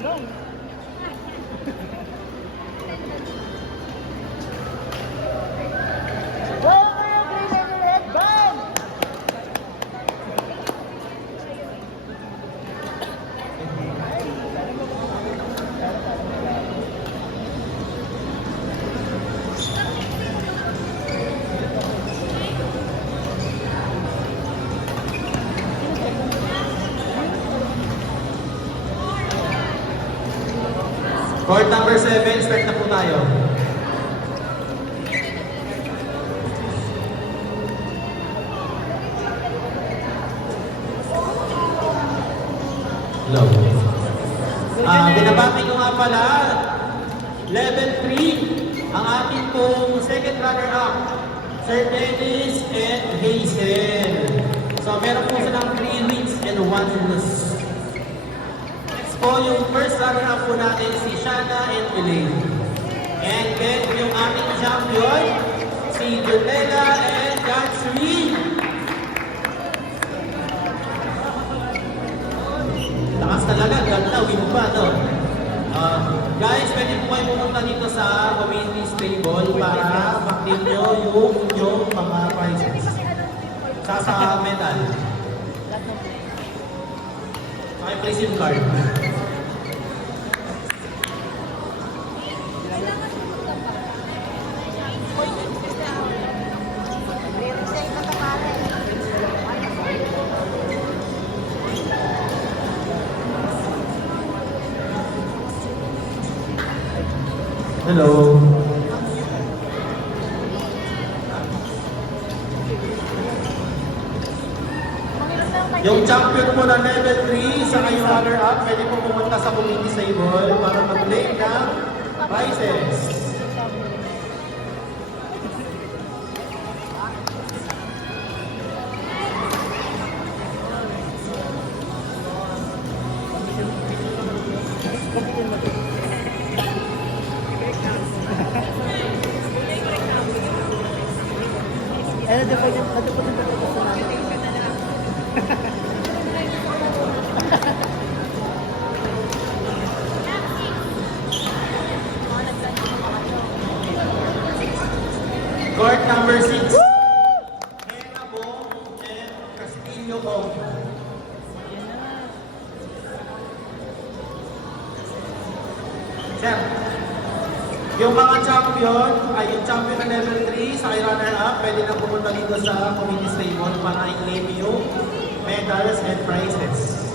lang. Court number 7, start na po tayo. Hello. Binabati ko nga pala, level 3, ang ating pong second runner-up, Sir Dennis and Hazel. So meron po silang 3 wins and 1 loss. Po, yung first runner-up po natin si Shana and Elaine. And then yung ating champion, si Jordela and Catherine. Lakas talaga, ganda, win pa, no? Guys, pwede po kayo pumunta dito sa community stable para mag-team nyo yung mga prizes. Sa medal. Place yung card. Hello. Yung champion po ng level 3 sa kayo runner-up, pwede po pumunta sa community stable para mag-claim ng prizes. Court number 6. Hena po and Castillo po. Sir, yung mga champion, ay yung champion ng level 3 sa runner-up, pwede na pumunta dito sa community stable para i-claim yung medals and prizes.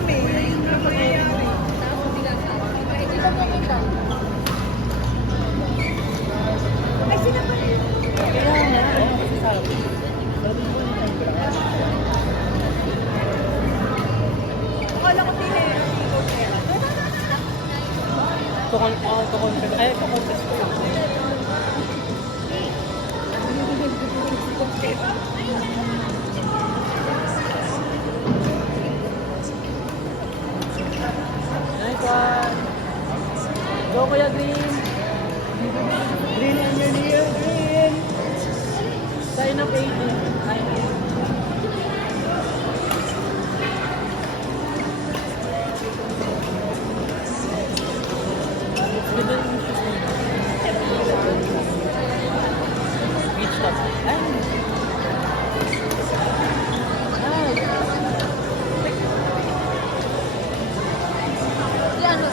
kami. Nangyayari. Ito po kita. Ay, sila pa rin. Kaya nga, sabi. Akala ko sila yung To-contest. Ay, to-contest ko lang. Nice one. Go, Kuya Green. Green on your knee, Green. Sign up 18. Sign up. Ganda yung shoes mo. Beach top. Ay. Si ano,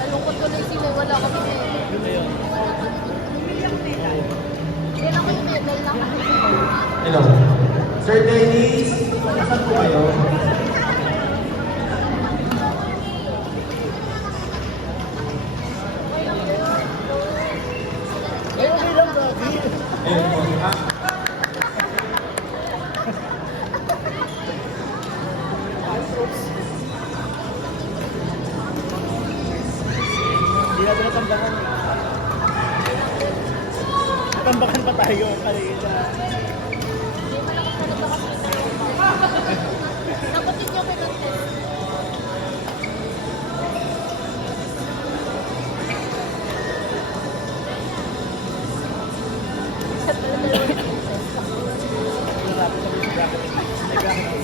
nalungkot ko lang sila, wala kami medal. Yun na yun. Hindi na kami medal na kami. Hello. Sir Dennis, saan po kayo? Ayun po. Hindi natin natambakan. Natambakan pa tayo kanina. Hindi mo lang kung ano ba kasi nakutin yung contest. Sa dalawa Narapit kami sa bracket. Nag-bracket.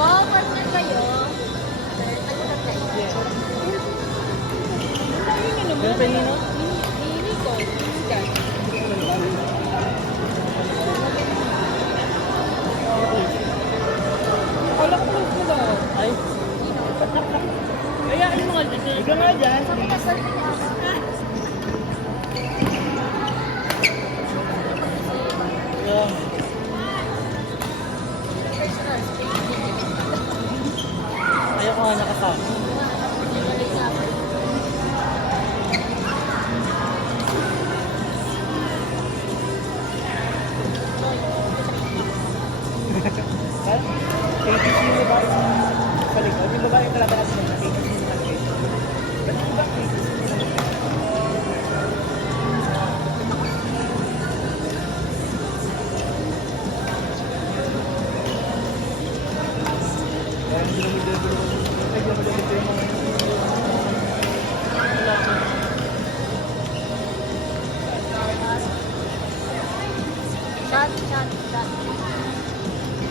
Wow, partner kayo. Meron pa yun, no? Hindi ko. Wala ko lang sila. Ay. Kaya ano mga dito? Ikaw nga dyan. Sabi ka, sir, kanya. Yeah. Personal space. Ayaw ko nga nakasama. KTC yung babae sa likod. Yung babae talaga kasi sa KTC yung malaki. Ba't yung ba KTC yung malaki? Kaya hindi naman dito yung mga Shot, shot, shot.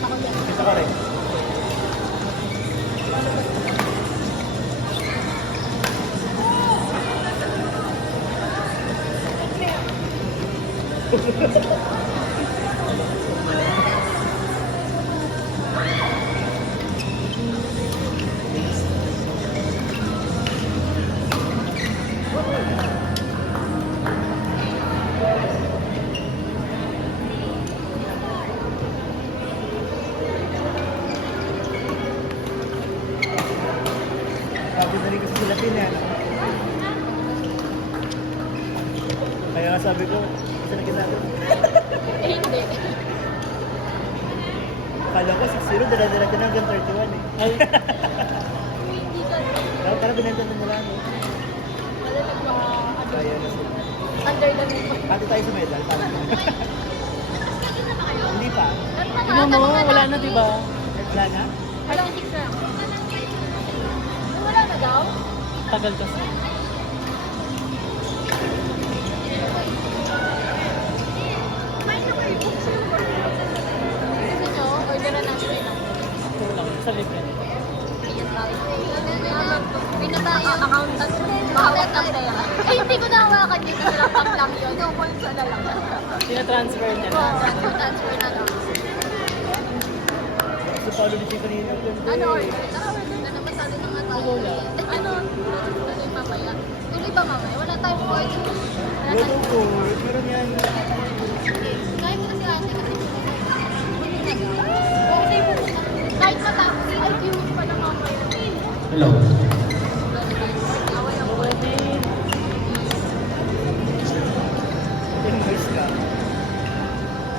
Ako yan. Ito ka rin. Sabi na rin kasi sila Pin, ano? Kaya sabi ko, isa na ginagawa. Eh, hindi. Kala ko 6-0, dala-dala ka na hanggang 31 eh. Ay. Hindi ka. Parang binenta na nila, no? Wala nag mga ano. Kaya na sila. Under the net. Pati tayo sa medal, parang. Hindi pa. Tingnan mo, wala na, di ba? Wala na? Alam, 6 na. Wala na daw? Tagal kasi. May sa libre. Ayan tayo. Pinata-accountant. Mahawak ang pera. Eh, hindi ko nahawakan yun kasi lang lang yun. No, bulsa na lang. Sina-transfer niya na. Transfer na lang. So, Paolo Vici kanina. Ano order? Tara, order na naman tayo ng ano. Ano? Ano yung mamaya? Tuloy ba mamaya? Wala tayong order. Wala Go, tayong go, go. Meron yan. Kaya mo na si ate kasi okay po. Kahit matapos si IQ pa na mamaya. Hello. Away ang boy. Invoice ka.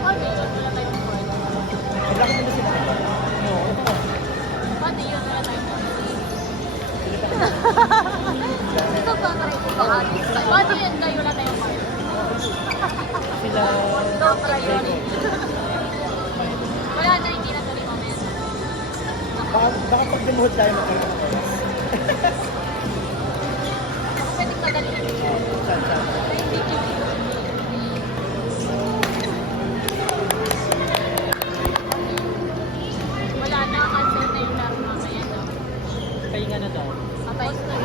Oh, meron wala tayong boy. Ang laki nila sila. No. Paano yun? Wala tayong boy. Ito ba na rin ba? Paano yun? Dahil wala tayong boy. Sila. Top priority. Wala na, hindi na tuloy mamaya. Baka pag demote tayo magkaroon ng oras. Pwede madali na rin. Saan, saan? Wala na, cancel na yung laro mamaya. No? Pahinga na daw. Patay na.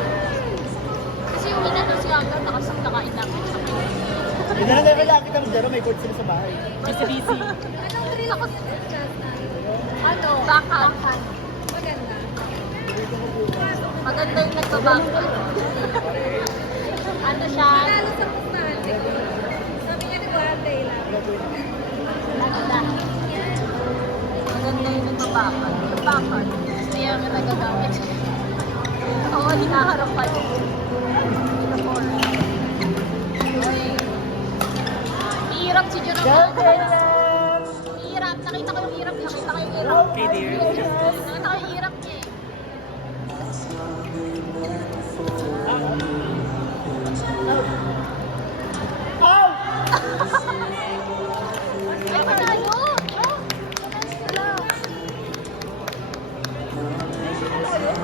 Kasi yung inano si Aga, nakain namin sa kanya. Hindi na tayo kailangan kitang zero. May court sila sa bahay. Busy, busy. Anong rin ako sa chat tayo? Ano? Backhand. Maganda. Maganda yung nagpa-backhand. Ano siya? Lalo sa pustahan. Sabi niya ni Guarante lang. Maganda. Maganda yung nagpa-backhand. Yung backhand. Gusto niya nga nagagamit. Oo, hinaharap pa yun. Hirap si Jerome. Hirap. Nakita ko yung hirap. Nakita ko yung hirap. Okay, dear. Nakita ko yung hirap niya eh.